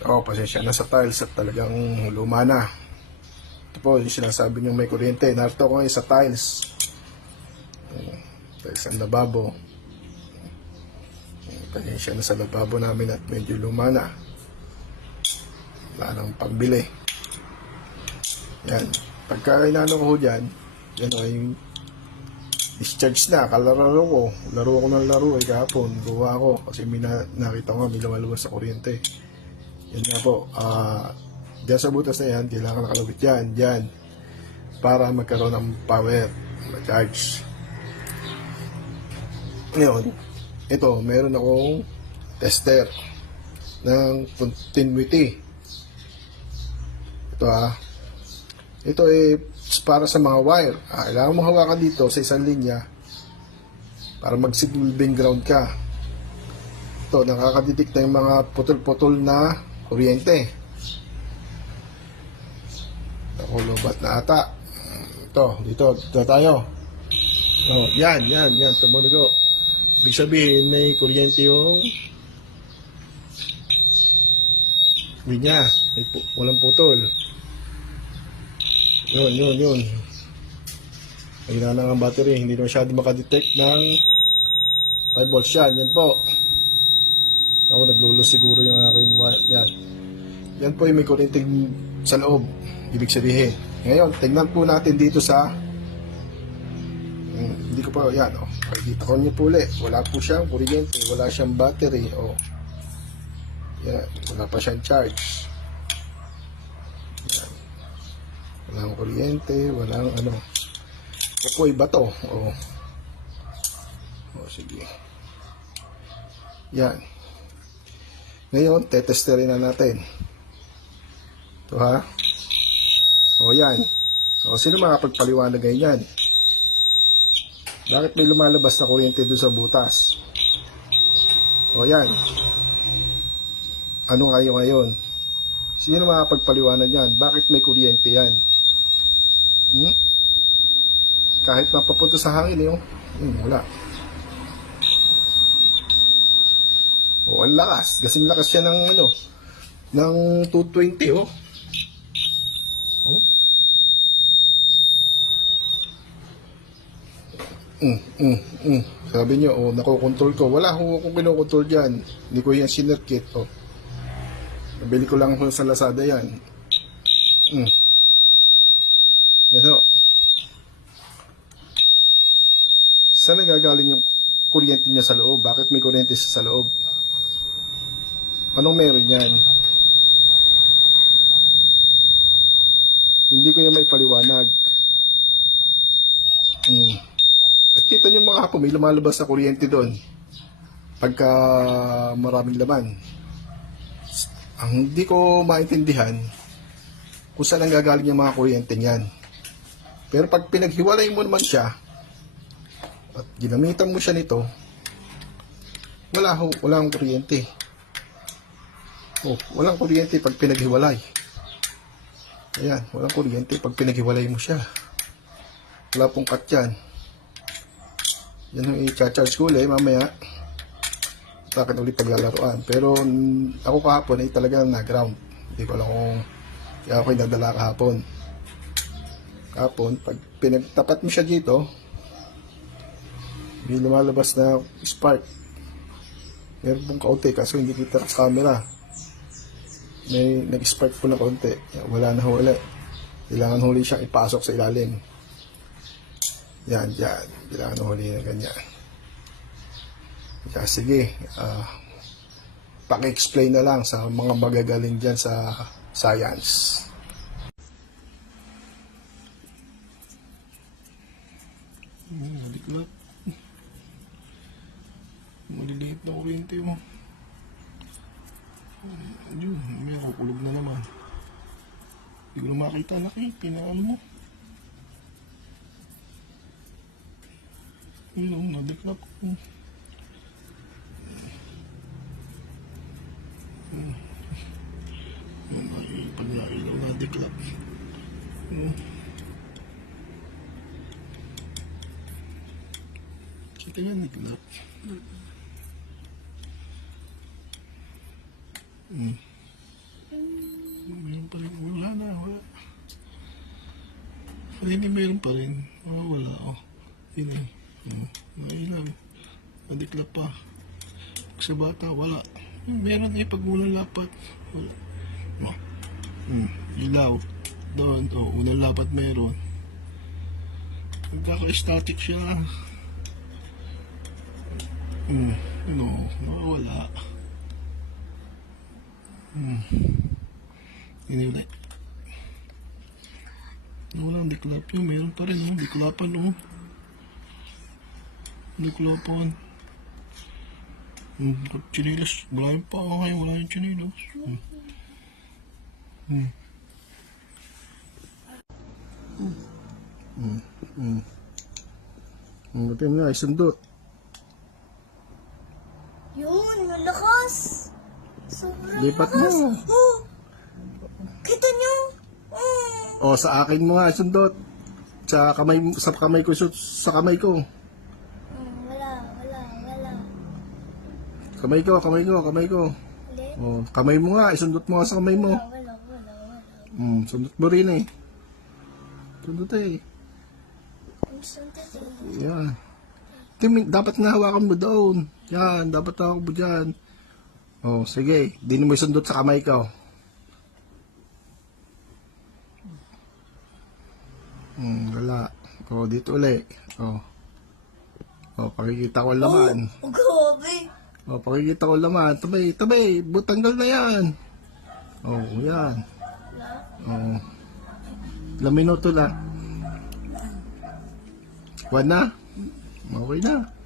Oh, pasensya na sa tiles at talagang luma na. Ito po, yung sinasabi niyong may kuryente. Narito ko ngayon sa tiles. Hmm, Tiles ang lababo. Hmm, Pasensya na sa lababo namin at medyo luma na. Wala nang pagbili. Yan. Pagka inano ko dyan, yan o, yung discharge na, kalararo ko. Laro ko ng laro eh kahapon. Gawa ko kasi may na, nakita ko may lumalabas sa kuryente. Yan nga po. ah diyan sa butas na yan, kailangan nakalawit yan. Yan. Para magkaroon ng power. Ma-charge. Ngayon, ito, meron akong tester ng continuity. Ito ah. Ito eh, para sa mga wire. Ah, kailangan mo hawakan dito sa isang linya para magsilbing ground ka. Ito, nakakadetect na yung mga putol-putol na kuryente. Ako, lubat na ata. Ito, dito, dito tayo. Oh, yan, yan, yan, tumuligo. Ibig sabihin, may kuryente yung linya. May pu- walang putol. Yun, yun, yun. Magina na ang battery. Hindi na masyado makadetect ng 5 volts yan. Yan po. Ako naglulo siguro yung aking wire. Yan. Yan po yung may kuryente sa loob. Ibig sabihin. Ngayon, tingnan po natin dito sa Hmm, hindi ko pa, yan, oh. Makikita ko niyo po ulit. Wala po siyang kuryente, wala siyang battery, oh. Yan, wala pa siyang charge. Yan. Walang kuryente, walang ano. Kukoy ba to? Oh. Oh, sige. Yan. Ngayon, tetesterin na natin. Ito ha. O yan. O sino makapagpaliwanag ngayon yan? Bakit may lumalabas na kuryente doon sa butas? O yan. Ano kayo ngayon? Sino makapagpaliwanag yan? Bakit may kuryente yan? Hmm? Kahit mapapunta sa hangin yun. Hmm, wala. O, ang lakas. Kasing lakas siya ng ano, ng 220 oh. Oh. Mm, mm, mm. Sabi niyo, oh, nakokontrol ko. Wala akong akong kinokontrol dyan. Hindi ko yan sinirkit, oh. Nabili ko lang ho sa Lazada yan. Mm. Yan ho. Saan nagagaling yung kuryente niya sa loob? Bakit may kuryente siya sa loob? Anong meron yan? Hindi ko yan may paliwanag. Hmm. At kita niyo mga hapon, may lumalabas na kuryente doon. Pagka maraming laman. Ang hindi ko maintindihan kung saan ang gagaling yung mga kuryente niyan. Pero pag pinaghiwalay mo naman siya, at ginamitan mo siya nito, wala ho, wala akong kuryente. Oh, walang kuryente pag pinaghiwalay. Ayan, walang kuryente pag pinaghiwalay mo siya. Wala pong cut yan. Yan ang i-charge ko ulit mamaya. Sa akin ulit paglalaroan. Pero mm, ako kahapon ay talagang na-ground. Hindi ko alam kung kaya ako'y nadala kahapon. Kahapon, pag pinagtapat mo siya dito, may lumalabas na spark. Meron pong kaunti kaso hindi kita sa camera. May nag-spark po na kaunti. Wala na huli. Kailangan huli siyang ipasok sa ilalim. Yan, yan. Kailangan huli na ganyan. Kaya sige, ah paki-explain na lang sa mga magagaling dyan sa science. Hmm, balik na. Maliliit na kuryente mo. Ayun, may kukulog na naman. Hindi ko na makita laki, pinakano mo. Yung nabigla ko. Yung pag nailo na dikla. Kita ka nagla. Mm. Meron pa rin. Wala na. Wala. Hindi meron pa rin. Wala. Wala. Oh. Hindi. Mailan. Nadikla pa. Pag sa bata, wala. Meron eh, pag unang lapat. Wala. Oh. Hmm. Ilaw. Doon, oh, unang lapat meron. Nagkaka-static siya. Hmm. No, nawawala. Hmm. Hindi ulit. Wala, diklap yun. Meron pa rin, oh. Diklapan, oh. Diklapan. Hmm, chinilas. Wala yung pa ako ngayon. Wala yung chinilas. Hmm. Hmm. Hmm. Hmm. Hmm. Buti mo na, isundot. Yun, malakas. Sobrang Lipat lakas. mo. Oh, kita niyo? Oh. O, sa akin mo nga, isundot. Sa kamay, sa kamay ko, sa kamay ko. Hmm, wala, wala, wala. Kamay ko, kamay ko, kamay ko. Ulit? O, kamay mo nga, isundot mo nga sa kamay mo. Hmm, sundot mo rin eh. Sundot eh. Ang suntot eh. Yan. Tim, dapat nahawakan mo doon. Yan, dapat nahawakan mo dyan. O, sige. Di mo isundot sa kamay ko. Hmm, wala. O, dito uli. O. O, pakikita ko laman. Oh, grabe. O, pakikita ko laman. Tabay, tabay. Butanggal na yan. O, yan. O. Ilang minuto lang. One na? Okay na.